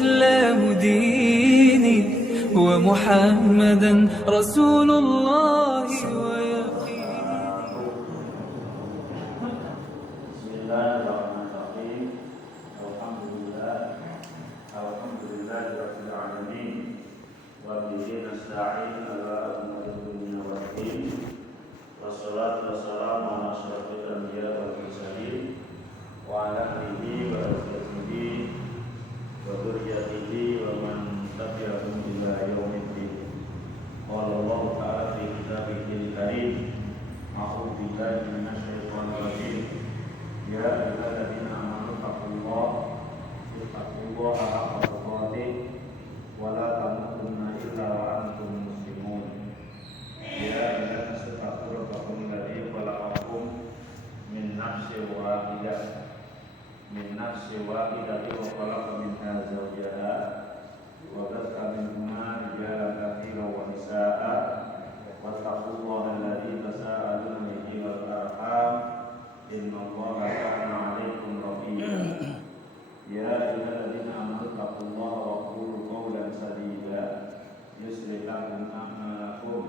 والإسلام ديني ومحمدا رسول الله ويقيني. بسم الله الرحمن الرحيم. الحمد لله رب العالمين وبه نستعين على أمور الدنيا والدين والصلاة والسلام على أشرف الأنبياء والمرسلين وعلى آله وصحبه وذريته ومن تبعهم إلى يوم الدين. قال الله تعالى في كتابه الكريم: أعوذ بالله من الشيطان الرجيم. يا أيها الذين آمنوا اتقوا الله حق تقاته ولا تموتن إلا وأنتم مسلمون. يا أيها الناس اتقوا ربكم الذي خلقكم من نفس واحدة وخلق منها زوجها وبث منهما رجالا كثيرا ونساء واتقوا الله الذي تساءلون به والأرحام إن الله كان عليكم رقيبا. يا أيها الذين آمنوا اتقوا الله وقولوا قولا سديدا يصلح لكم أعمالكم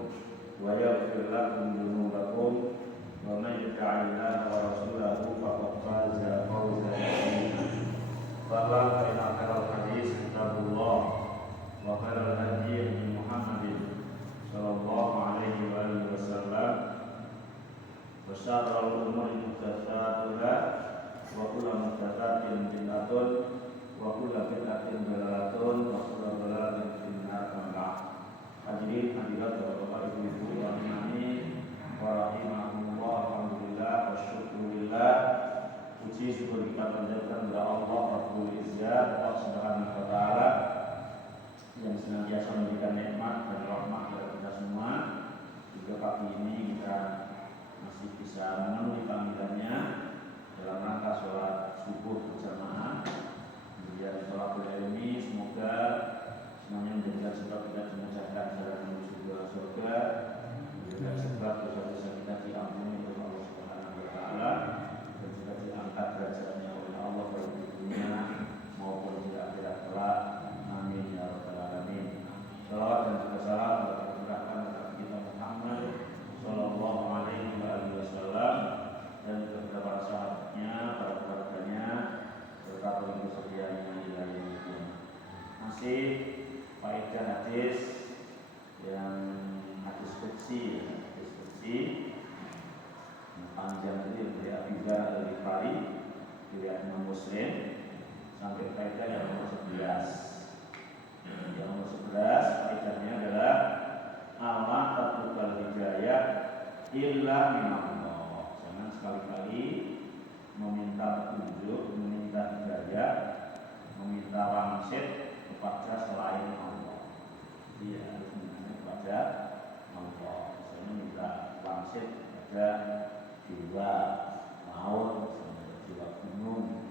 ويغفر لكم ذنوبكم ومن يطع الله ورسوله فقد فاز فوزا عظيما. فإن خير الحديث كتاب الله وخير الهدي هدي محمد صلى الله عليه وآله وسلم وشر الأمور محدثاتها وكل محدثات بدعة وكل بدعة ضلالة وكل ضلالة في النار. Hadirin hadirat Bapak Ibu rahimani wa rahimakumullah. Alhamdulillah wa syukurillah. Puji syukur kita panjatkan kepada Allah Rabbul Izzat, Allah Subhanahu wa taala yang senantiasa memberikan nikmat dan rahmat kepada kita semua. Juga pagi ini kita masih bisa memenuhi panggilannya dalam rangka sholat subuh berjamaah, kemudian sholat ilmi. Semoga semuanya menjadikan sebab kita dimudahkan jalan menuju surga, menjadikan sebab dosa-dosa kita diampuni oleh Allah Subhanahu wa taala dan juga diangkat derajatnya oleh Allah baik di dunia maupun di akhirat kelak. Amin ya rabbal alamin. Salawat dan juga salam tercurahkan kepada kita Muhammad sallallahu alaihi wasallam dan kepada para sahabatnya, para keluarganya, serta pengikut setianya hingga yaumil qiyamah. Masih faedah hadis yang hadis qudsi panjang itu dari Abi Dzar Al-Ghifari riwayat Imam Muslim sampai faedah yang nomor 11. Yang nomor 11 faedahnya adalah Allah tatlubal hidayah illa minallah. Jangan sekali-kali meminta petunjuk, meminta hidayah, meminta wangsit kepada selain Allah. Dia harus meminta kepada Allah. Misalnya minta wangsit kepada jiwa laut, jiwa gunung,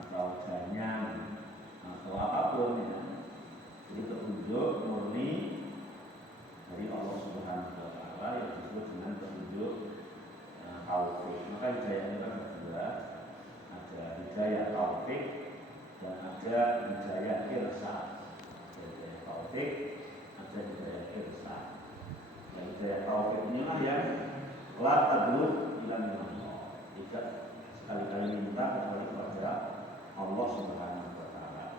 atau janyang, atau apapun ya. Jadi petunjuk murni dari Allah Subhanahu wa taala yang disebut dengan petunjuk taufik. Maka hidayah itu kan dua, ada hidayah taufik dan ada hidayah irsad. Hidayah taufik, ada hidayah irsad. Yang hidayah taufik inilah yang la tadlu ila minallah. Tidak sekali-kali minta kecuali kepada Allah Subhanahu wa taala.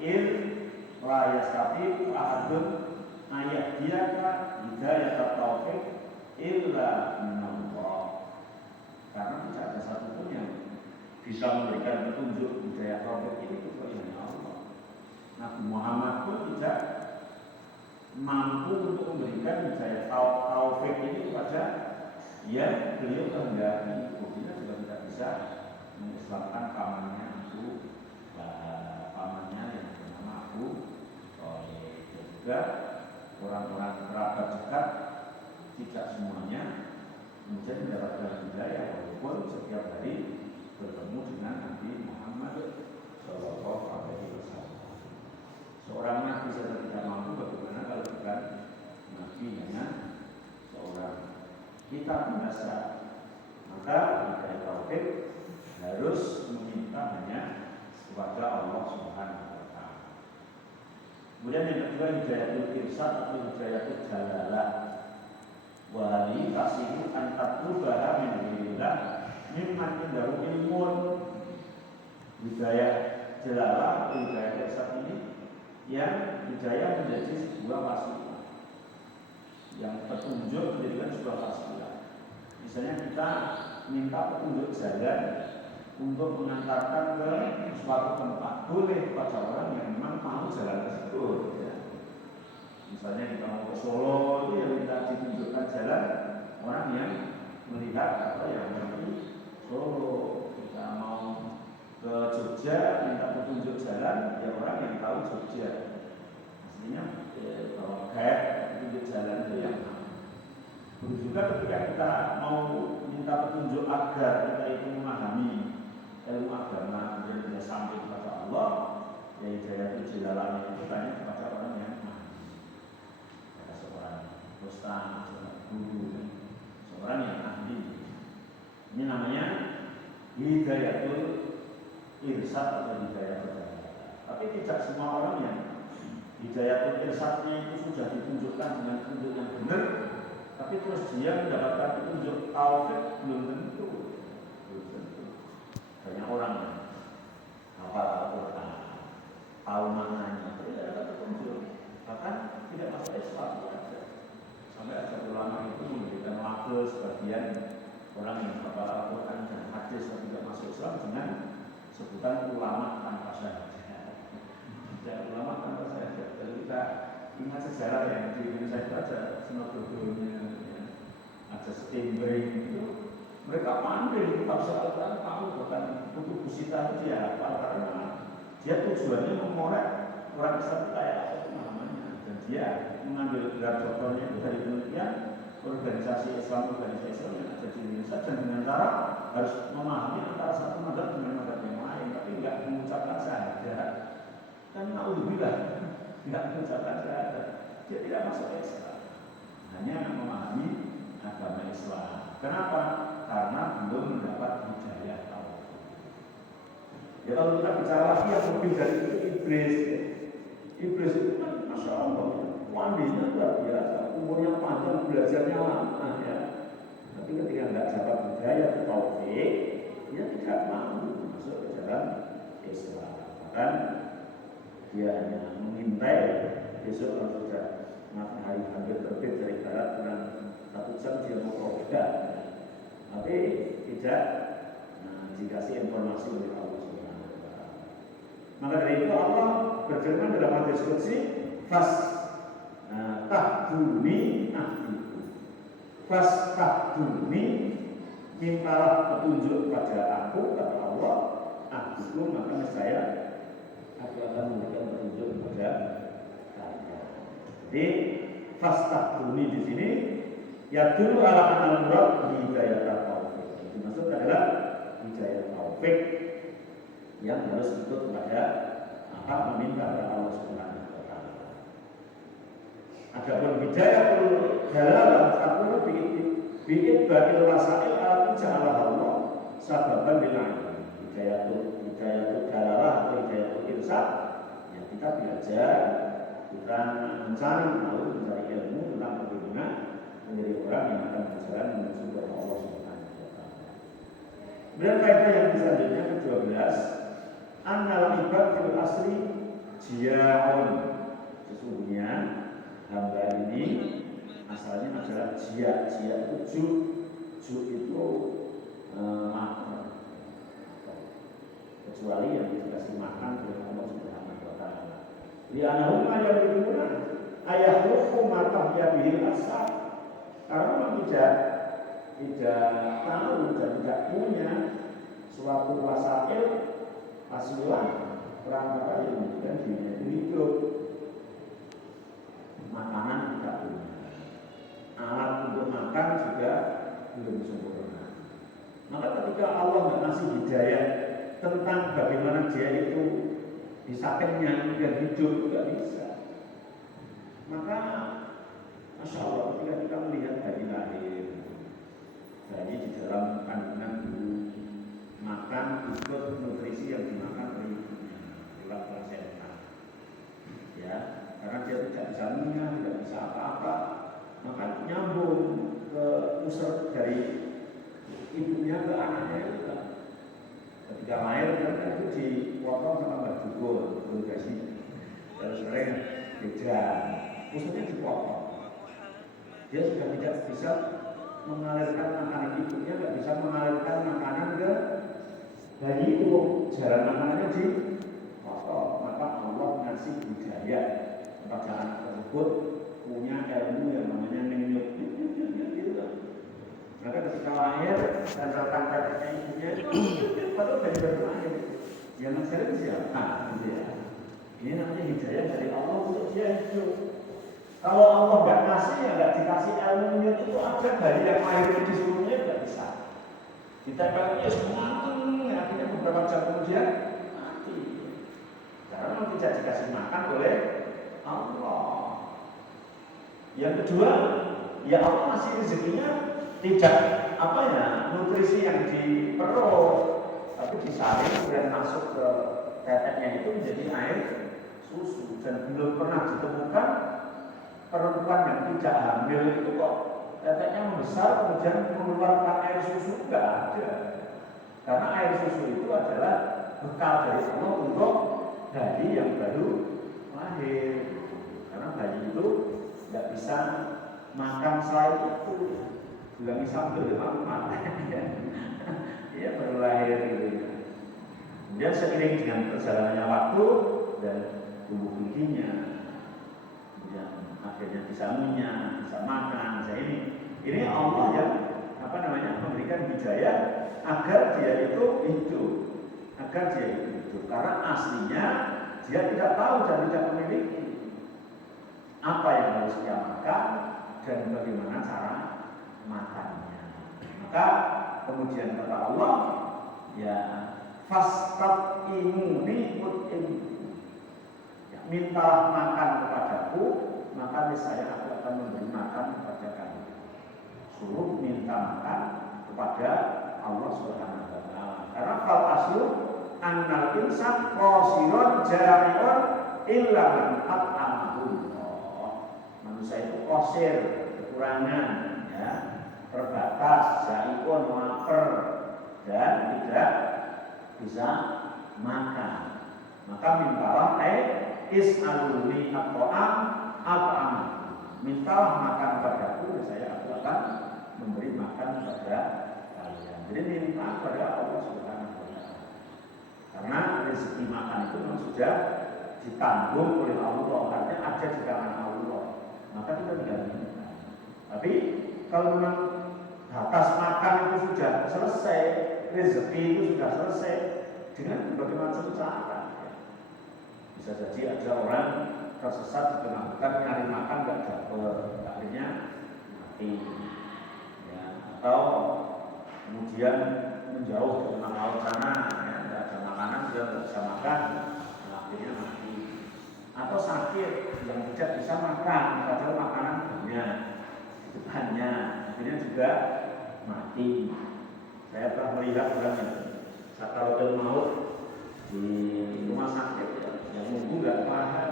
La yastatiu ahadun ayahdiyaka hidayah taufik illa minallah. Karena tidak ada satupun yang bisa memberikan petunjuk hidayah taufik ini kecuali hanya Allah. Nabi Muhammad pun tidak mampu untuk memberikan hidayah taufik ini kepada yang beliau kehendaki. Buktinya juga tidak bisa mengislamkan pamannya pamannya yang bernama Abu Thalib. Dan juga orang-orang kerabat dekat tidak semuanya kemudian mendapatkan hidayah walaupun setiap hari bertemu dengan Nabi Muhammad Sallallahu Alaihi Wasallam. Seorang nabi saja tidak mampu, bagaimana kalau bukan nabi hanya seorang kitab biasa? Maka hidayah taufik harus meminta hanya kepada Allah Subhanahu wa taala. Kemudian yang kedua hidayatul irsyad atau hidayatul jalalah. Wa hali tasihu an tatlubaha min ghairilah mimman indahu ilmun. Hidayah jalalah atau hidayah irsyad ini yang hidayah menjadi sebuah wasilah, yang petunjuk menjadikan sebuah wasilah. Misalnya kita minta petunjuk jalan untuk mengantarkan ke suatu tempat, boleh pada orang yang memang mau jalan tersebut. Ya. Misalnya kita mau ke Solo, itu yang minta ditunjukkan jalan orang yang melihat apa yang mengerti Solo. Kita mau ke Jogja, minta petunjuk jalan, ya orang yang tahu Jogja. Maksudnya kalau kayak petunjuk jalan itu yang begitu juga ketika kita mau minta petunjuk agar kita itu memahami ilmu agama kemudian bisa sampai kepada Allah, ya hidayah itu jalannya itu banyak kepada orang yang memahami. Ada seorang ustaz, seorang guru, seorang yang ahli. Ini namanya hidayatul irsyad atau hidayatul jalalah. Tapi tidak semua orang yang hidayatul irsyadnya itu sudah ditunjukkan dengan petunjuk yang benar, tapi terus dia mendapatkan petunjuk taufik belum tentu. Banyak orang yang hafal Al-Quran, tahu maknanya, tapi tidak dapat petunjuk. Bahkan tidak masuk Islam saja. Sampai ada ulama itu memberikan wakil sebagian orang yang hafal Al-Quran dan hadis yang tidak masuk Islam dengan sebutan ulama tanpa syahadat. Tidak ulama tanpa syahadat. Kalau kita ingat sejarah yang di Indonesia itu ada sinodonya, ada Steinbring itu, mereka pandai tentang Al-Quran, tahu bahkan buku Busita itu dia hafal karena dia tujuannya mengorek orang Islam kayak apa pemahamannya, dan dia mengambil gelar doktornya itu dari penelitian organisasi Islam yang ada di Indonesia, dan dengan cara harus memahami antara satu mazhab dengan mazhab yang lain, tapi tidak mengucapkan syahadat. Kan naudzubillah, tidak mengucapkan syahadat, dia tidak masuk Islam, hanya memahami agama Islam. Kenapa? Karena belum mendapat hidayah taufik. Ya kalau kita bicara lagi yang lebih dari itu, iblis. Iblis itu kan masya Allah, wandinya luar biasa, umurnya panjang, belajarnya lama ya. Tapi ketika tidak dapat hidayah taufik, dia tidak mau masuk ke dalam Islam. Bahkan dia hanya mengintai besok kalau sudah matahari hampir terbit dari barat dengan 1 jam dia mau berobat, tapi tidak dikasih informasi oleh Allah Subhanahu wa Ta'ala. Maka dari itu Allah berfirman dalam hadis qudsi, tahduni ahdiku. Tahduni, mintalah petunjuk pada aku, kata Allah, ahdiku, maka saya aku akan memberikan petunjuk kepada kalian. Jadi tahduni di sini ya dulu ala al-murad hidayah taufik. Dimaksud adalah hidayah taufik yang harus ikut kepada apa meminta kepada Allah Subhanahu wa Ta'ala. Adapun hidayah jalalah aku bikin bagi wasail alat ja'alah Allah sababan lil ilm. Hidayah jalalah atau hidayah irsyad yang kita belajar, kita mencari tahu, mencari ilmu tentang bagaimana menjadi orang yang akan berjalan menuju kepada Allah Subhanahu wa Ta'ala. Kemudian kaidah yang selanjutnya ke-12, annal ibad fil asli jia'un. Sesungguhnya hamba ini asalnya adalah jia' itu ju itu makan, kecuali yang dikasih makan oleh Allah Subhanahu wa Ta'ala. Li anahum ayat berikutnya ayat hukum mata ya bil asal. Karena orang tidak tahu dan tidak punya suatu wasail wasilah perangkat yang menjadikan dirinya itu hidup. Makanan tidak punya, alat untuk makan juga belum sempurna. Maka ketika Allah tidak ngasih hidayah tentang bagaimana dia itu bisa kenyang dan hidup, tidak bisa. Maka Masya Allah, ketika kita melihat bayi lahir, bayi di dalam kandungan dulu makan ikut nutrisi yang dimakan oleh ibunya lewat plasenta, ya, pusat dari ibunya ke anaknya itu kan. Ketika lahir kan itu dipotong sama Mbak Jugul, gaji. Terus sering beda, pusatnya dipotong. Dia sudah tidak bisa mengalirkan makanan ibunya, tidak bisa mengalirkan makanan ke bayi itu. Jalan makanannya dipotong. Maka Allah ngasih hidayah kepada anak tersebut punya ilmu yang namanya nenyut. Maka ketika lahir dan rekan-rekannya ibunya itu padahal dari bermain. Yang sering siapa? Gitu ya. Ini namanya hidayah dari Allah untuk dia itu. Kalau Allah nggak kasih ya nggak dikasih ilmu nenyut itu ada dari yang lahir disuruhnya nggak bisa. Kita kalau ya mati, akhirnya beberapa jam kemudian mati. Karena tidak dikasih makan oleh Allah. Yang kedua, ya Allah masih rezekinya tidak nutrisi yang di perut, tapi disaring kemudian masuk ke teteknya itu menjadi air susu. Dan belum pernah ditemukan perempuan yang tidak hamil itu kok teteknya membesar kemudian mengeluarkan air susu, enggak ada. Karena air susu itu adalah bekal dari Allah untuk bayi yang baru lahir. Karena bayi itu nggak bisa makan selain itu. Bilang sambil makan, ya baru lahir gitu. Kemudian seiring dengan perjalanannya waktu dan tumbuh giginya, kemudian akhirnya bisa ngunyah, bisa makan, bisa ini. Ini Allah yang memberikan hidayah agar dia itu hidup, Karena aslinya dia tidak tahu dan tidak memiliki apa yang harus dia makan dan bagaimana cara makannya. Maka kemudian kata Allah, ya fastab'imuni ut'imku. Ya, mintalah makan kepadaku, maka niscaya aku akan memberi makan kepada kamu. Suruh minta makan kepada Allah Subhanahu wa taala. Karena fal aslu annal insan qasirun jari'un illa man at'amahu. Manusia itu qasir, kekurangan, ya, terbatas, jari'un, lapar dan tidak bisa makan. Maka mintalah is'aluni at-ta'am at'am. Mintalah makan padaku, saya aku akan memberi makan kepada kalian. Jadi minta kepada Allah Subhanahu wa taala. Karena rezeki makan itu memang sudah ditanggung oleh Allah, artinya ada di tangan Allah. Maka kita tidak minta. Tapi kalau memang batas makan itu sudah selesai, rezeki itu sudah selesai, dengan berbagai macam cara. Bisa jadi ada orang tersesat di tengah hutan nyari makan nggak dapat, akhirnya mati. Ya, atau kemudian menjauh ke tengah laut sana, ya, nggak ada makanan, sudah nggak bisa makan, akhirnya mati. Atau sakit yang tidak bisa makan, padahal makanan banyak di depannya, akhirnya juga mati. Saya pernah melihat orang yang sakaratul maut di rumah sakit, ya, yang nunggu nggak paham,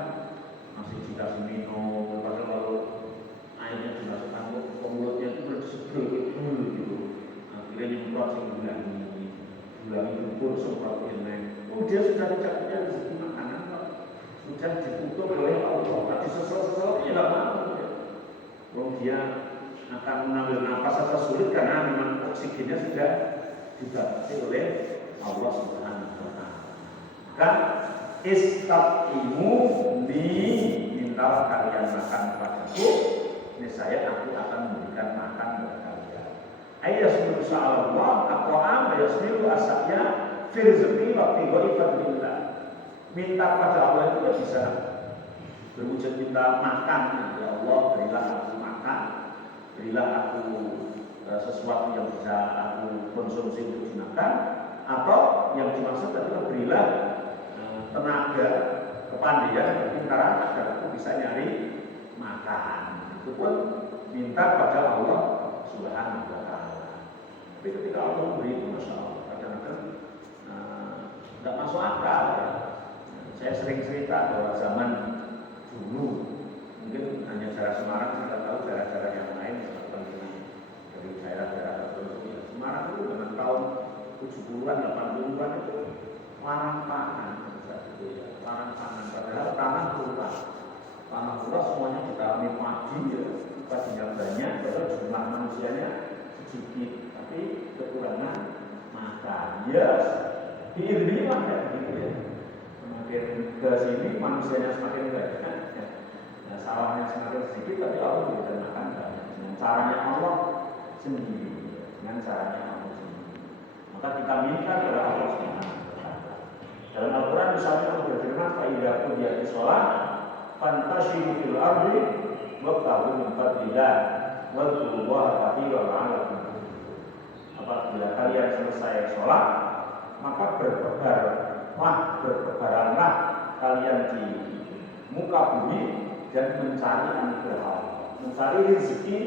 masih dikasih minum, padahal kalau airnya dimasukkan ke mulutnya itu bersebel gitu. Akhirnya nyemprot gulangi kubur semprot ini. Oh, dia sudah tidak punya rezeki makanan, Pak. Sudah ditutup oleh Allah. Tadi sesel-sesel dia nggak mau. Kalau dia akan mengambil nafas atau sulit karena memang oksigennya sudah dibatasi oleh Allah Subhanahu wa taala. Maka istaqimu mintalah kalian makan kepadaku, niscaya aku akan memberikan makan kepada kalian. Ayyasmiru sa'allah aqwam ayyasmiru asabnya fi rizqi wa fi ghaibatillahi. Minta kepada Allah itu bisa berwujud minta makan. Ya Allah, berilah aku makan, berilah aku sesuatu yang bisa aku konsumsi untuk dimakan, atau yang dimaksud adalah berilah tenaga, kepandaian, kepintaran agar aku bisa nyari makan. Itu pun minta kepada Allah Subhanahu wa taala. Tapi ketika Allah memberi itu, masya Allah, kadang-kadang tidak masuk akal. Ya. Saya sering cerita bahwa zaman dulu, mungkin hanya daerah Semarang, tidak tahu daerah-daerah yang lain seperti dari daerah-daerah tertentu ya. Semarang itu dengan tahun 70-an, 80-an itu larang pangan, gitu ya. Larang pangan, padahal tanah luas. Tanah luas semuanya ditanami padi ya. Padinya banyak, padahal jumlah manusianya sedikit, tapi kekurangan makan. Ya, diiringi kayak begitu ya. Semakin ke sini manusianya semakin banyak. Nah, sawahnya semakin sedikit, tapi Allah memberikan makan banyak. Dengan caranya Allah sendiri, dengan caranya Allah sendiri. Maka kita minta kepada Allah Subhanahu wa Ta'ala. Dalam Al-Quran misalnya Allah berfirman, "Fa'idha qudiyatis shalah, fantashiru fil ardi, wabtaghu min fadlillah, wadhkurullaha katsiran la'allakum tuflihun." Apabila kalian selesai sholat, maka bertebaranlah kalian di muka bumi dan mencari anugerah Allah, mencari rezeki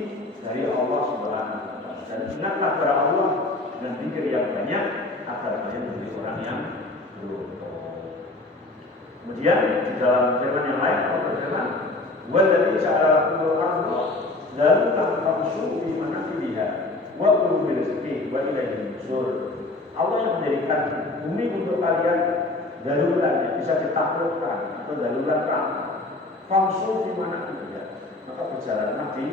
dari Allah Subhanahu wa Ta'ala. Dan ingatlah kepada Allah dengan zikir yang banyak agar kalian menjadi orang yang beruntung. Kemudian di dalam firman yang lain Allah berfirman, "Walladzi ja'ala lakumul ardha dzalulan famshu fi manakibiha wa kulu min rizqihi wa ilaihi nusyur." Allah yang menjadikan bumi untuk kalian dalulan, bisa ditaklukkan atau dalulan rangka. Famsu di mana dia, maka berjalanlah di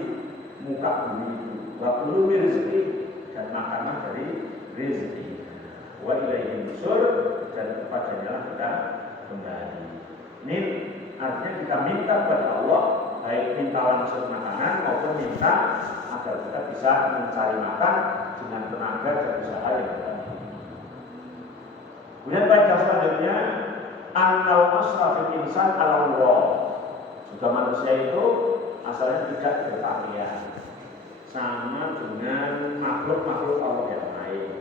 muka bumi itu. Wa kulu min rizqihi, dan makanlah dari rezeki. Wa ilaihi nusyur, dan kepadanya kita kembali. Ini artinya kita minta kepada Allah, baik minta langsung makanan maupun minta agar kita bisa mencari makan dengan tenaga dan usaha yang kita. Kemudian pada selanjutnya, annal asrafil insan ala Allah. Juga manusia itu asalnya tidak berpakaian, sama dengan makhluk-makhluk Allah yang lain.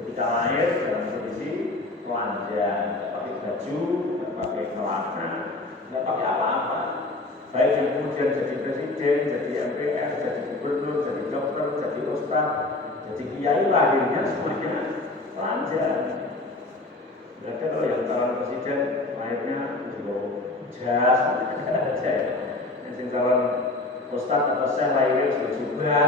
Ketika lahir dalam kondisi telanjang, tidak pakai baju, tidak pakai celana, tidak pakai apa-apa. Baik yang kemudian jadi presiden, jadi MPR, jadi gubernur, jadi dokter, jadi ustaz, jadi kiai, lahirnya semuanya telanjang. Berarti kalau yang calon presiden lahirnya juga jas, yang calon ustaz atau syekh lahirnya sudah juga,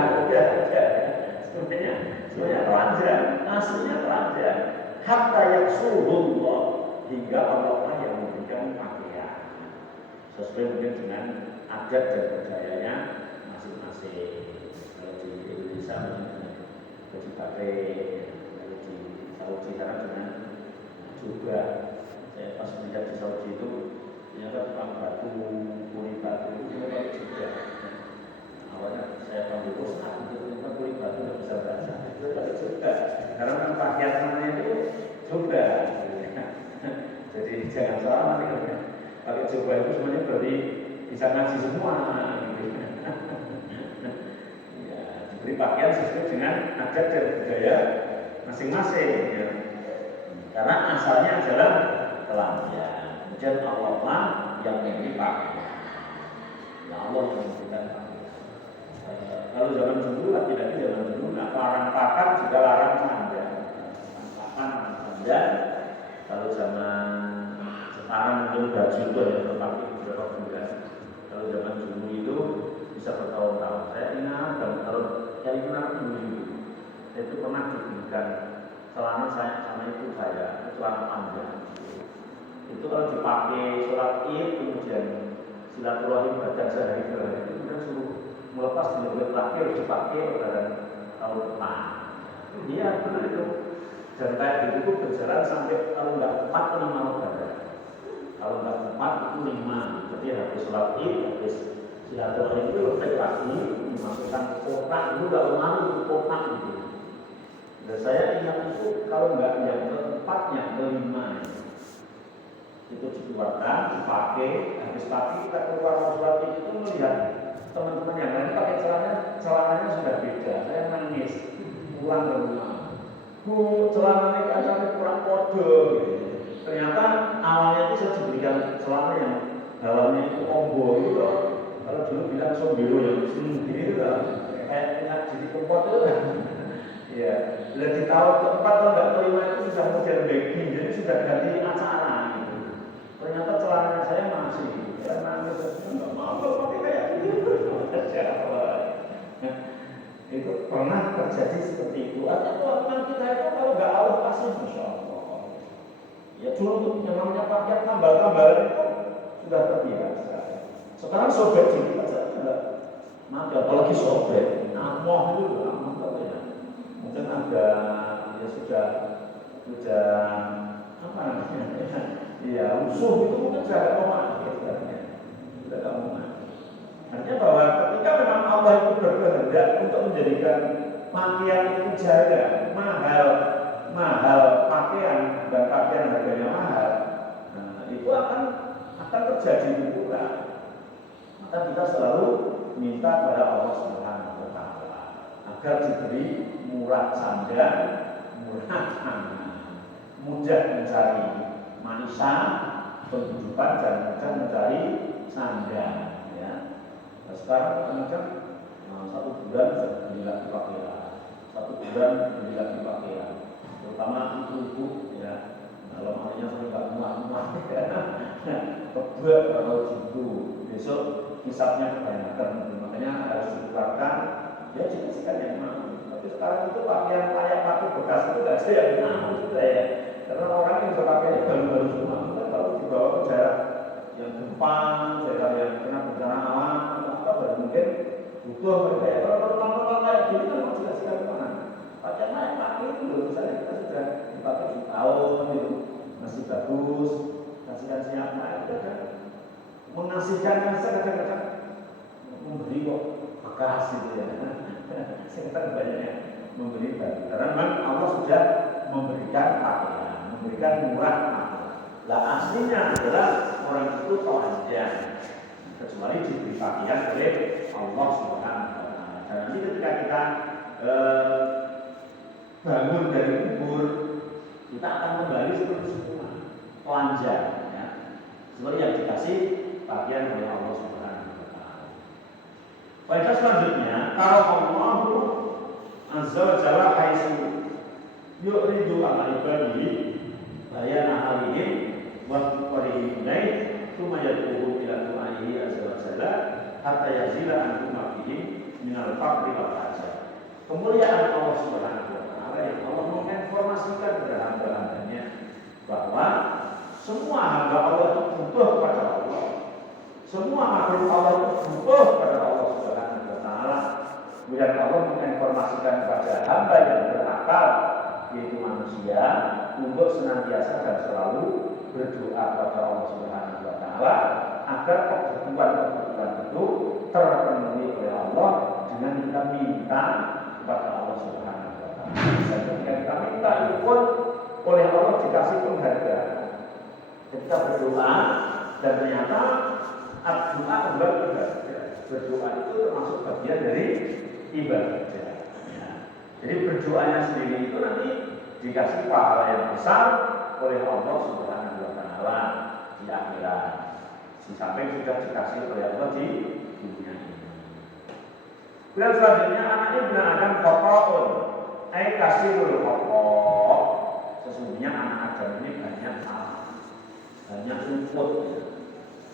semuanya telanjang, aslinya telanjang. Hatta yaksuhullah, hingga Allah yang memberikan pakaian sesuai mungkin dengan adat dan budayanya masing-masing. Kalau di Indonesia mungkin baju batik, kalau di Saudi sana dengan juga. Saya pas melihat di Saudi itu ternyata tukang batu, kuli batu itu pakai juga. Awalnya saya panggil ustaz, ternyata kuli batu tidak bisa baca, itu pakai juga. Karena memang pakaian namanya itu juga. Jadi jangan salah nanti pakai juga itu semuanya berarti bisa ngaji semua. Ya, diberi pakaian sesuai dengan adat dan budaya masing-masing. Ya. Karena asalnya adalah telanjang. Kemudian Allah lah yang memberi pakaian. Ya Allah yang memberikan pakaian. Kalau zaman dulu lagi-lagi zaman dulu, larang pakan juga larang sandal. Pakan sandal. Kalau zaman sekarang mungkin baju itu hanya terpakai beberapa bulan. Kalau zaman dulu itu bisa bertahun-tahun. Saya ingat dulu itu pernah diberikan celana saya sama itu saya, celana panjang. Itu kalau dipakai sholat Id, kemudian silaturahim badan sehari-hari, itu kemudian suruh melepas di lebih lagi harus dipakai lebaran tahun depan. Iya benar itu. Dan kayak gitu berjalan sampai kalau nggak 4 ke 5 lebaran. Kalau nggak 4 itu 5. Jadi habis sholat Id, habis silaturahim itu lebih lagi dimasukkan kotak, itu nggak malu itu kotak gitu. Dan saya ingat itu kalau nggak yang ke-4, yang ke-5 itu dikeluarkan, dipakai, habis pakai kita keluar sholat itu melihat teman-teman yang lain pakai celananya sudah beda. Saya nangis pulang ke rumah. Bu, celananya kacanya kurang kode. Ternyata awalnya itu saya diberikan celana yang dalamnya itu ombo itu loh. Kalau dulu bilang sombiro yang gini itu loh, kayak jadi kompot itu kan. Ya, dan di tahun keempat atau enggak kelima itu sudah model baggy, jadi sudah ganti acara gitu. Ternyata celana saya masih, karena nggak mau pakai kayak gitu. Itu itu pernah terjadi seperti itu. Artinya teman kita itu kalau nggak Allah pasti Masya Allah. Ya dulu yang namanya pakaian tambal-tambalan itu sudah terbiasa. Sekarang sobek dikit aja sudah. Maka apalagi sobek, namoh itu namoh katanya. Mungkin ada ya sudah apa namanya? Iya, musuh itu mungkin sudah mau mati sebenarnya. Sudah tidak mau mati. Artinya bahwa ketika memang Allah itu berkehendak untuk menjadikan pakaian itu jaga, mahal pakaian dan pakaian harganya mahal, nah, itu akan terjadi benturan. Maka kita selalu minta kepada Allah Subhanahu wa Ta'ala agar diberi murah sandang, murah tangan, mudah mencari manisan penghidupan dan mudah mencari sandang. Ya. Nah, sekarang kadang-kadang 1 bulan beli lagi pakaian, 1 bulan beli lagi pakaian, terutama ibu-ibu ya. Kalau makanya saya nggak muat-muat ya, kebak kalau gitu besok hisapnya kebanyakan, makanya harus dikeluarkan. Ya jika yang mau. Tapi sekarang itu pakaian layak pakai bekas itu nggak ada yang mau juga ya. Karena orang yang berpakaiannya baru-baru semua, kalau dibawa ke daerah yang gempa, daerah yang kena bencana alam, baru mungkin butuh mereka ya. Kalau normal kayak gini kan mau jelaskan kemana? Pakaian layak pakai itu loh, misalnya kita sudah dipakai tahun itu masih bagus, kasihkan siapa itu kan mengasihkan kadang-kadang memberi kok bekas gitu ya. Sekarang banyaknya memberi baru. Karena memang Allah sudah memberikan pakaian, memberikan murah pakaian. Lah aslinya adalah orang itu telanjang, kecuali diberi pakaian oleh Allah Subhanahu wa Ta'ala. Dan nanti ketika kita bangun dari kubur, kita akan kembali seperti semula, telanjang, ya. Seperti yang dikasih pakaian oleh Allah Subhanahu wa Ta'ala. Faedah selanjutnya, kalau Allah Azza wa Jalla haitsu yuridu ala ibadihi bayana halihim wa qarihim ilaih thumma yad'uhum ila du'aihi azza wa jalla hatta yazila anhum ma fihim min al-faqri wal hajat. Kemuliaan Allah Subhanahu wa Ta'ala yang Allah menginformasikan kepada hamba-hambanya bahwa semua hamba Allah itu butuh kepada Allah. Semua makhluk Allah itu butuh kepada Allah Subhanahu wa Ta'ala. Kemudian Allah menginformasikan kepada hamba yang berakal, yaitu manusia, untuk senantiasa dan selalu berdoa kepada Allah Subhanahu wa Ta'ala agar kebutuhan itu terpenuhi oleh Allah dengan kita minta kepada Allah Subhanahu wa Ta'ala. Dan ketika kita minta itu pun oleh Allah dikasih penghargaan. Ketika berdoa dan ternyata doa adalah ibadah. Berdoa itu termasuk bagian dari ibadah. Ya. Jadi berdoanya sendiri itu nanti dikasih pahala yang besar oleh Allah Subhanahu wa Ta'ala di akhirat. Di samping sudah dikasih oleh Allah di dunia ini. Dan selanjutnya anak ibnu Adam qata'un, ai kasirul qata'. Sesungguhnya anak Adam ini banyak salah, banyak luput. Ya.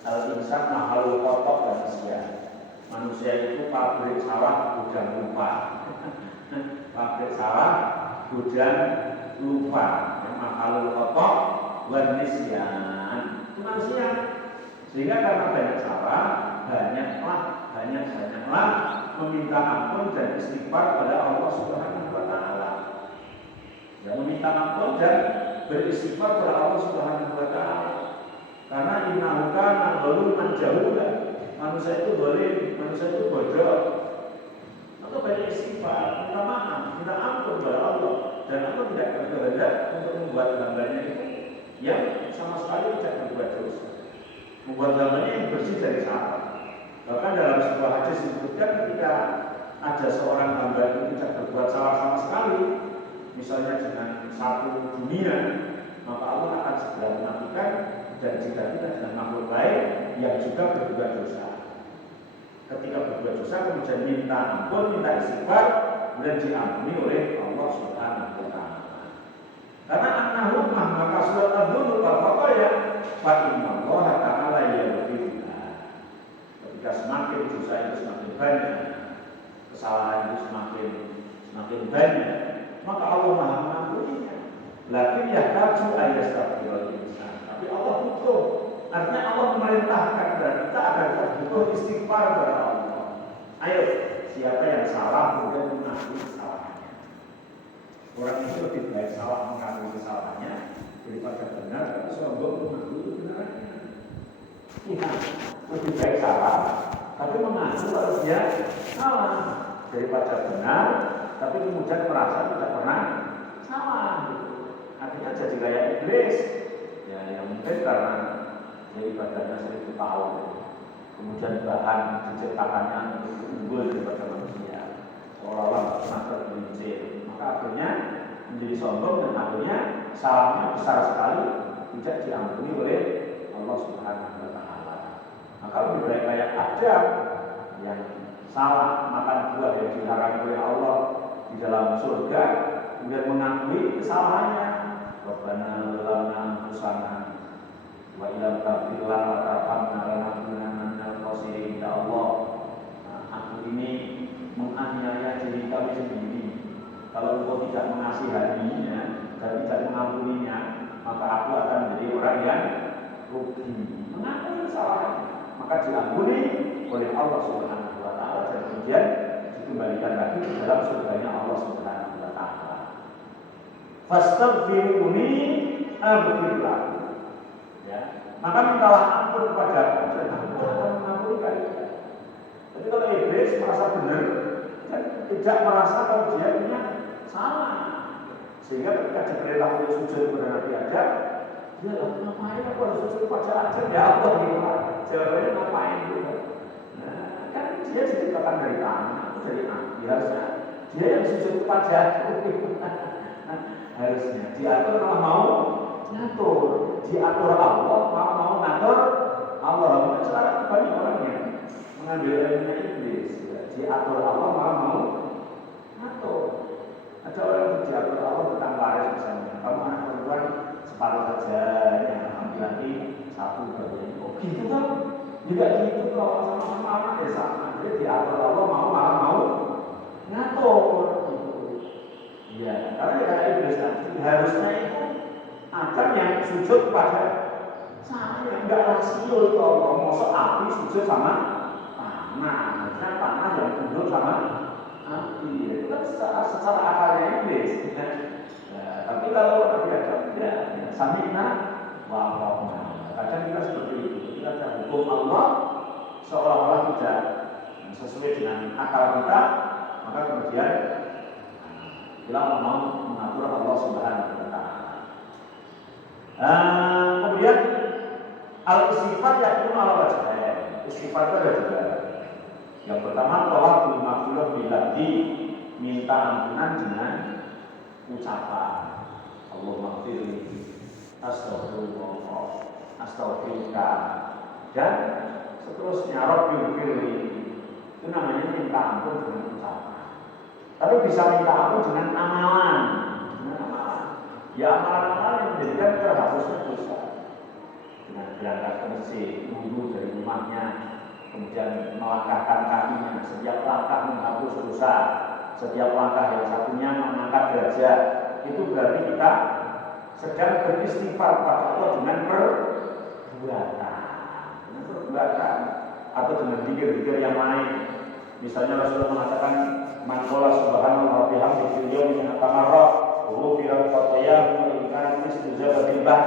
Al-insan mahalul qata' manusia. Manusia itu pabrik sawah gudang lupa. Pabrik sawah gudang lupa. Yang mahalul qata' wan nisyan. Itu manusia. Sehingga karena banyak salah, banyaklah meminta ampun dan istighfar kepada Allah Subhanahu wa Ta'ala. Ya, meminta ampun dan beristighfar kepada Allah Subhanahu wa Ta'ala. Karena innahu kana zaluman jahula. Manusia itu zalim, manusia itu bodoh. Maka banyak istighfar, minta maaf, minta ampun kepada Allah. Dan Allah tidak berkehendak untuk membuat hambanya itu yang sama sekali tidak berbuat dosa. Membuat hambanya yang bersih dari salah. Bahkan dalam sebuah hadis disebutkan ketika ada seorang hamba itu tidak berbuat salah sama sekali, misalnya dengan satu dunia, maka Allah akan segera menafikan dan digantikan dengan makhluk lain yang juga berbuat dosa. Ketika berbuat dosa kemudian minta ampun, minta istighfar, kemudian diampuni oleh Allah Subhanahu wa Ta'ala. Karena annahu maka surat al-dzunub al-khataya fa inna Allah ta'ala yaghfiru. Ketika semakin dosa itu semakin banyak, kesalahan itu semakin beristighfar kepada Allah. Ayo, siapa yang salah kemudian mengakui kesalahannya. Orang itu lebih baik salah mengakui kesalahannya daripada benar tapi sombong mengakui kebenarannya. Iya, lebih baik salah tapi mengaku kalau dia salah daripada benar tapi kemudian merasa tidak pernah salah. Artinya jadi kayak iblis. Ya, yang mungkin karena dari badannya 1000 tahun, kemudian bahan diciptakannya unggul daripada manusia, seolah-olah pernah tergelincir, maka akhirnya menjadi sombong dan akhirnya salahnya besar sekali tidak diampuni oleh Allah Subhanahu wa Ta'ala. Maka lebih baik kayak Adam yang salah makan buah yang dilarang oleh Allah di dalam surga, kemudian mengakui kesalahannya. Rabbana zalamna anfusana wa illam taghfir lana wa tarhamna lanakunanna minal khasirin. Ya Allah, aku ini menganiaya diri kami sendiri. Kalau Engkau tidak mengasihaninya dan tidak mengampuninya, maka aku akan menjadi orang yang rugi. Mengakui kesalahannya, maka diampuni oleh Allah Subhanahu wa Ta'ala dan kemudian dikembalikan lagi ke dalam surganya Allah Subhanahu wa Ta'ala. Fastaghfiruni aghfir lakum. Ya, maka mintalah ampun kepada aku dan aku akan mengampuni kalian. Jadi kalau iblis merasa benar dan tidak merasa kalau dia punya salah, sehingga ketika diperintah untuk sujud kepada Nabi Adam, dia lah ngapain aku harus sujud kepada Adam ya Allah gitu kan? Jawabannya ngapain gitu? Nah, kan dia diciptakan dari tanah, aku dari Nabi, harusnya dia yang sujud kepada aku. Harusnya diatur malah mau ngatur, diatur Allah malah mau ngatur Allah. Mungkin sekarang banyak orang yang mengambil ilmunya iblis, ya. Diatur Allah malah mau ngatur. Ada orang yang diatur Allah tentang waris misalnya, kamu anak perempuan separuh saja, yang laki-laki satu bagian. Oh gitu kan? Juga gitu kalau sama-sama anak ya sama. Jadi diatur Allah malah mau ngatur. Ya, karena kata iblis tadi harusnya itu Adam yang sujud pada saya, enggak rasio itu Allah. Masa api sujud sama tanah, harusnya tanah yang tunduk sama api. Itu kan secara akalnya iblis. Nah, tapi kalau Nabi Adam tidak, samina wa rahmah. Kadang kita seperti itu. Kita tidak hukum Allah seolah-olah tidak sesuai dengan akal kita, maka kemudian bila mau mengatur Allah Subhanahu wa Ta'ala. Kemudian al-istighfar yakun ala wajhain. Istighfar itu ada dua. Yang pertama tawakul maghfirah billahi, minta ampunan dengan ucapan Allahumma ighfirli, astaghfirullah, astaghfiruka, dan seterusnya Rabbil ighfirli. Itu namanya minta ampun dengan ucapan. Tapi bisa minta ampun dengan amalan. Ya amalan-amalan yang menjadikan terhapusnya dosa. Dengan berangkat ke masjid, menunggu dari rumahnya, kemudian melangkahkan kakinya, setiap langkah menghapus dosa, setiap langkah yang satunya mengangkat derajat. Itu berarti kita sedang beristighfar kepada Allah dengan perbuatan, atau dengan zikir-zikir yang lain. Misalnya Rasulullah mengatakan man qala subhanallah wa bihamdihi fil yawmi tamarra ghufira khatayahu wa in kana mislu zabatil bahr.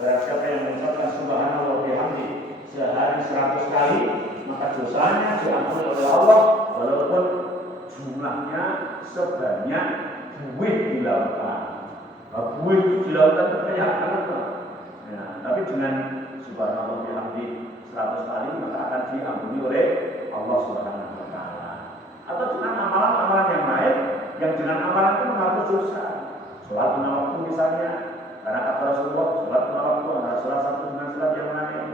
Siapa yang mengucapkan subhanallah wa bihamdihi sehari 100 kali, maka dosanya diampuni oleh Allah walaupun jumlahnya sebanyak buih di lautan. Buih di lautan itu banyak banget. Ya, tapi dengan subhanallah wa bihamdihi 100 kali maka akan diampuni oleh Allah Subhanahu wa Ta'ala. Atau dengan amalan-amalan yang lain yang dengan amalan itu menghapus dosa. Sholat lima waktu misalnya, karena kata Rasulullah sholat lima waktu antara sholat satu dengan sholat yang lain.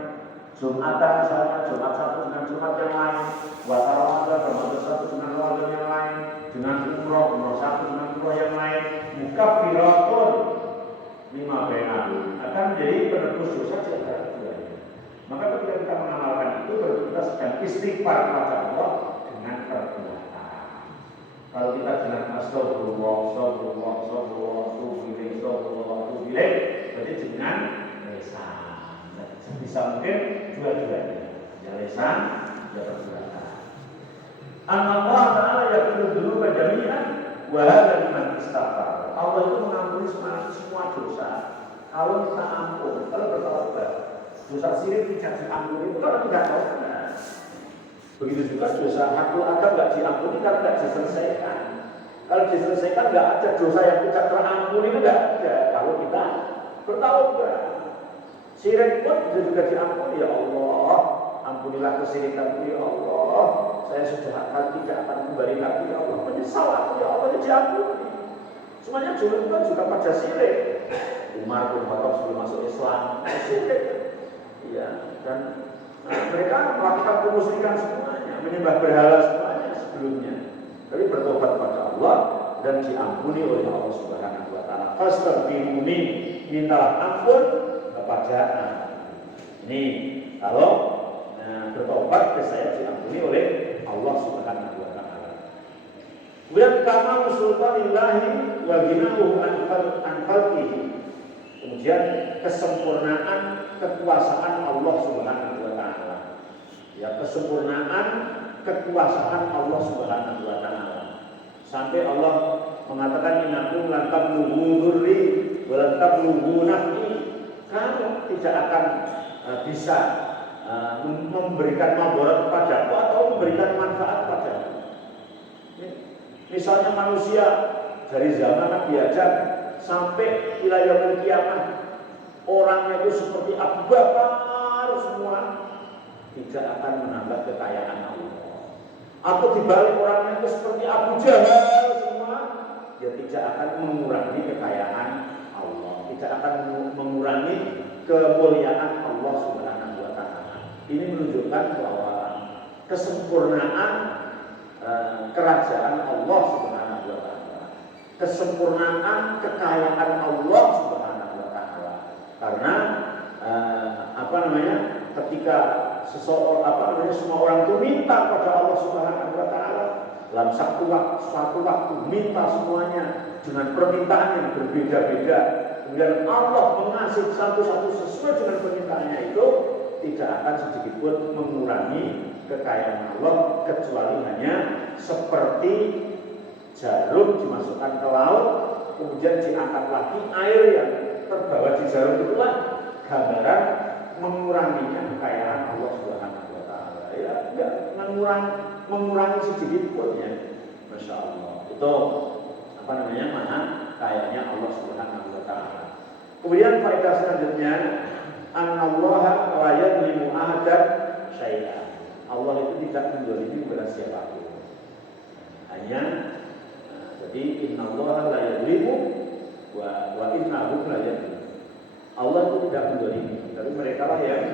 Jumatan misalnya, Jumat satu dengan Jumat yang lain. Puasa Ramadan, Ramadan satu dengan Ramadan yang lain. Dengan umroh satu dengan umroh yang lain. Mukaffiratun lima bainahu, akan menjadi penebus dosa secara keduanya. Maka ketika kita mengamalkan itu berarti kita sedang istighfar kepada Allah dengan perbuatan. Kalau kita dengan astagfirullah, astagfirullah, astagfirullah, astagfirullah, berarti dengan lisan. Bisa mungkin dua-duanya, ya lisan, ada perbuatan. Allah Ta'ala yaghfiru dzunuba jami'an wa hadza liman istaghfar. Allah itu mengampuni semua dosa kalau kita ampun, kalau bertobat. Dosa syirik tidak diampuni itu kalau tidak taubat. Begitu juga dosa hakul adam tidak diampuni kalau tidak diselesaikan. Kalau diselesaikan tidak ada dosa yang tidak terampuni itu tidak ada kalau kita bertaubat. Syirik pun juga diampuni, ya Allah, ampunilah kesyirikanku ya Allah, saya sudah tidak akan kembali lagi ya Allah, menyesal aku ya Allah, diampuni. Semuanya dulu kan juga pada syirik. Umar bin Khattab sebelum masuk Islam syirik, ya, dan mereka melakukan kemusyrikan semuanya, menyembah berhala semuanya sebelumnya. Tapi bertobat kepada Allah dan diampuni oleh Allah Subhanahu wa Ta'ala. Fastaghfiruni, mintalah ampun kepada ini kalau bertobat saya diampuni oleh Allah Subhanahu wa Ta'ala. Kemudian kama sultanillahi wa ghinahu an khalqihi. Kemudian kesempurnaan kekuasaan Allah Subhanahu wa Ta'ala. Ya, kesempurnaan kekuasaan Allah Subhanahu wa Ta'ala. Sampai Allah mengatakan innakum lan tablughu dzurri wa lan tablughu naf'i. Kamu tidak akan bisa memberikan mabarat kepadaku atau memberikan manfaat padaku. Misalnya manusia dari zaman Nabi Adam sampai ila yaumil kiamah, orangnya itu seperti Abu Bakar semua, tidak akan menambah kekayaan Allah. Atau dibalik orangnya itu seperti Abu Jahal semua, dia tidak akan mengurangi kekayaan Allah, tidak akan mengurangi kemuliaan Allah Subhanahu wa Ta'ala. Ini menunjukkan bahwa kesempurnaan kerajaan Allah Subhanahu wa Ta'ala, kesempurnaan kekayaan Allah Subhanahu wa Ta'ala. Karena ketika semua orang itu minta kepada Allah Subhanahu wa Ta'ala dalam suatu waktu minta semuanya dengan permintaan yang berbeda-beda. Kemudian Allah mengasih satu-satu sesuai dengan permintaannya itu, tidak akan sedikit pun mengurangi kekayaan Allah, kecuali hanya seperti jarum dimasukkan ke laut, kemudian diangkat lagi, air yang terbawa di jarum itulah gambaran menguranginya kekayaan Allah Subhanahu wa Ta'ala. Ya, enggak mengurangi sedikit pun ya. Masya Allah. Itu mana kayaknya Allah Subhanahu wa Ta'ala. Kemudian faedah selanjutnya, anallaha la yadlimu ahadan syai'an. Allah itu tidak menzalimi kepada siapapun. Hanya jadi innallaha la yadlimu wa innahu la yadlimu. Allah itu tidak menzalimi, tapi mereka lah yang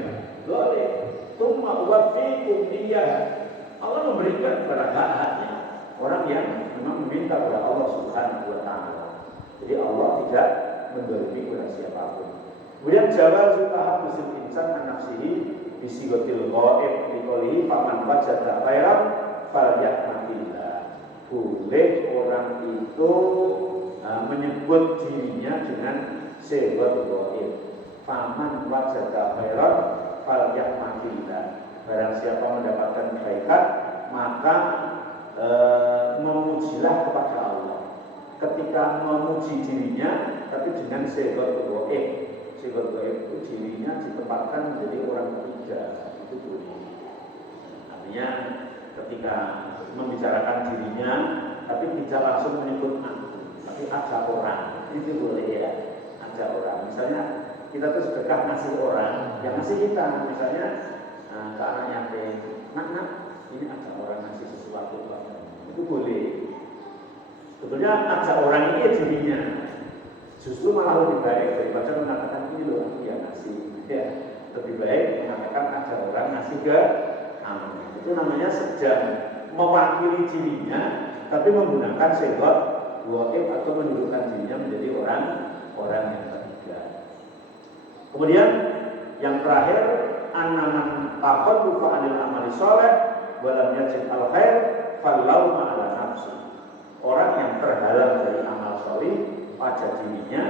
zalim. Tsumma uwaffikum iyyah. Allah memberikan kepada hak-haknya orang yang memang meminta kepada Allah Subhanahu wa Ta'ala. Jadi Allah tidak menzalimi kepada siapapun. Kemudian jawab tahabbusul insan an nafsihi bi sigatil ghaib liqalihi faman wajada khairan falyahmadillah. Boleh orang itu menyebut dirinya dengan sigatul ghaib. Faman wajada khairan falyahmadillah. Barang siapa mendapatkan kebaikan, maka memujilah kepada Allah. Ketika memuji dirinya, tapi dengan sigatul ghaib. Sigatul ghaib itu dirinya ditempatkan menjadi orang ketiga, itu boleh. Artinya ketika membicarakan dirinya, tapi tidak langsung menyebut aku, tapi ajak orang, itu boleh ya. Ajak orang, misalnya kita tuh sedekah ngasih orang, yang ngasih kita, misalnya ke anak yatim, nak, ini ajak orang ngasih sesuatu, itu boleh. Sebetulnya ajak orang ini dirinya. Justru malah lebih baik daripada mengatakan ini loh dia ngasih, ya lebih baik mengatakan ada orang ngasih ke kamu. Itu namanya sedang mewakili dirinya, tapi menggunakan sigat ghaib atau menunjukkan dirinya menjadi orang yang ketiga. Kemudian yang terakhir, annaman taqallufa 'anil amali shalih wa lam yajid al khair fallauma 'ala nafsi. Orang yang terhalang dari amal shalih pada dirinya,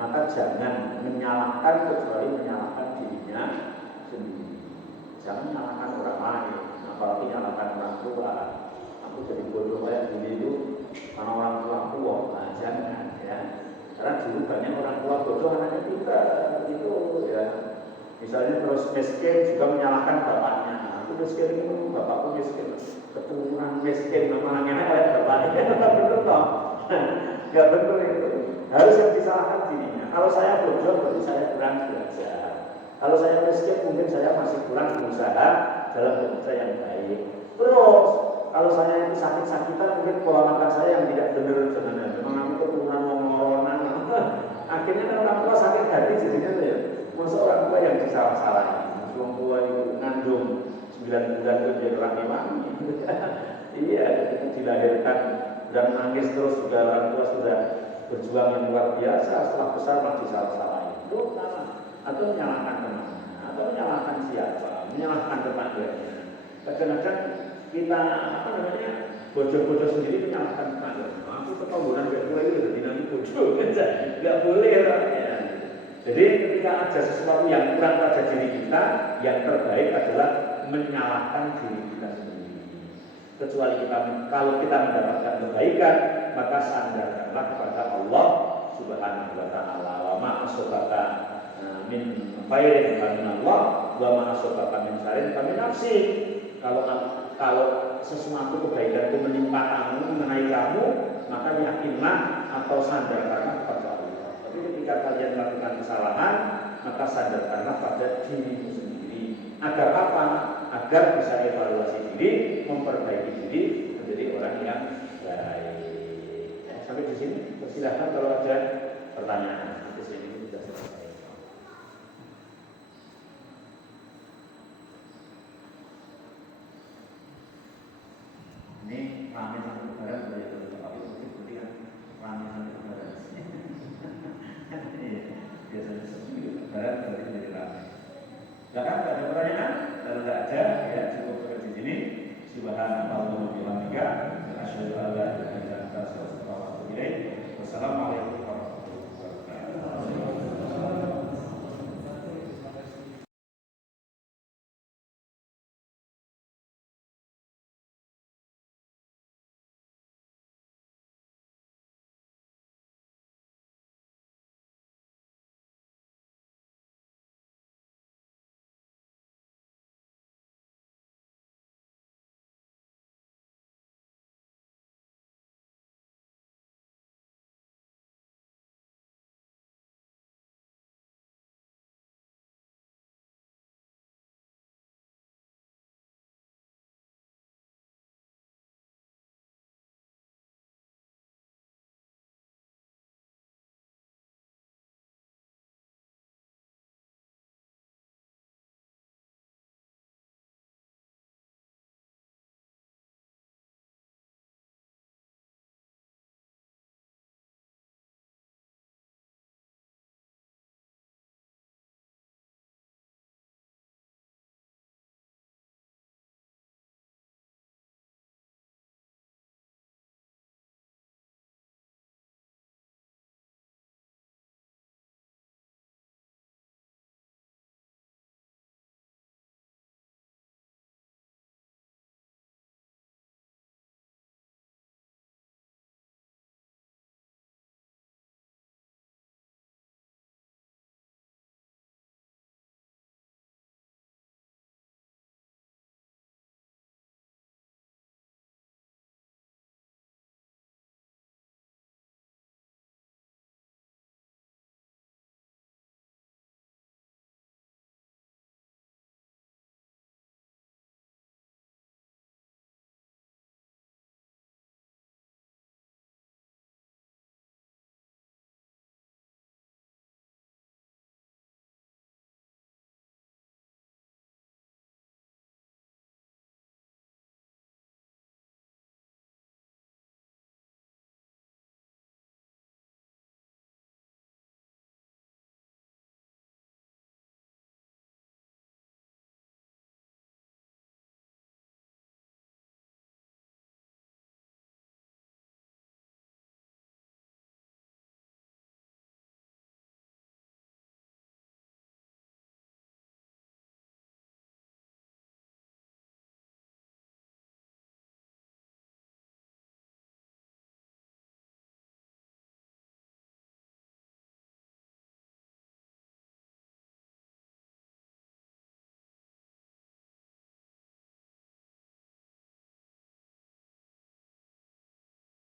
maka jangan menyalahkan kecuali menyalahkan dirinya sendiri. Jangan nyalahkan orang lain, apalagi nyalahkan orang tua. Aku jadi bodoh kayak gini itu karena orang tua tua, nah jangan ya. Karena dulu banyak orang tua bodoh anaknya kita itu ya. Misalnya terus miskin juga menyalahkan bapaknya. Aku miskin itu bapakku miskin, keturunan miskin, namanya kayak bapaknya, nggak betul toh, nggak betul itu. Harus yang disalahkan dirinya. Kalau saya bodoh berarti saya kurang belajar. Kalau saya miskin mungkin saya masih kurang berusaha dalam bekerja yang baik. Terus kalau saya itu sakit-sakitan mungkin pola makan saya yang tidak benar sebenarnya. Memang aku keturunan ngoronan. Akhirnya kan orang tua sakit hati jadinya ya. Masa orang tua yang disalah-salahin. Orang tua itu ngandung 9 bulan itu jadi orang imam. Iya, itu dilahirkan dan nangis terus juga orang tua sudah berjuang yang luar biasa. Setelah besar masih disalah-salahin. Itu sama. Atau menyalahkan temannya, atau menyalahkan siapa, menyalahkan tetangganya. Kadang-kadang kita bodoh-bodoh sendiri menyalahkan tetangganya. Aku ketonggolan gak boleh itu jadi nanti bodoh, nggak boleh lah. Ya. Jadi ketika ada sesuatu yang kurang pada diri kita, yang terbaik adalah menyalahkan diri kita sendiri. Kecuali kalau kita mendapatkan kebaikan, maka sandarkanlah kepada Allah Subhanahu wa Ta'ala. Wa ma asabaka min khairin fa min Allah wa ma asabaka min syarrin fa min nafsi. Kalau sesuatu kebaikan itu menimpa kamu, mengenai kamu, maka yakinlah atau sandarkanlah kepada Allah. Tapi ketika kalian melakukan kesalahan, maka sandarkanlah pada dirimu sendiri. Agar apa? Agar bisa evaluasi diri, memperbaiki diri menjadi orang yang baik. Sampai di sini, silakan kalau ada pertanyaan. Di sini sudah selesai. Ini ramen satu lebaran dari Bapak Ibu seperti kan ramen satu lebaran. Biasanya seminggu lebaran dari ramen. Silakan ada pertanyaan? Kalau tidak ada, ya cukup sampai di sini. Subhanallah wa bihamdika, asyhadu an la ilaha illa anta, astaghfiruka wa atubu ilaik. Wassalamualaikum.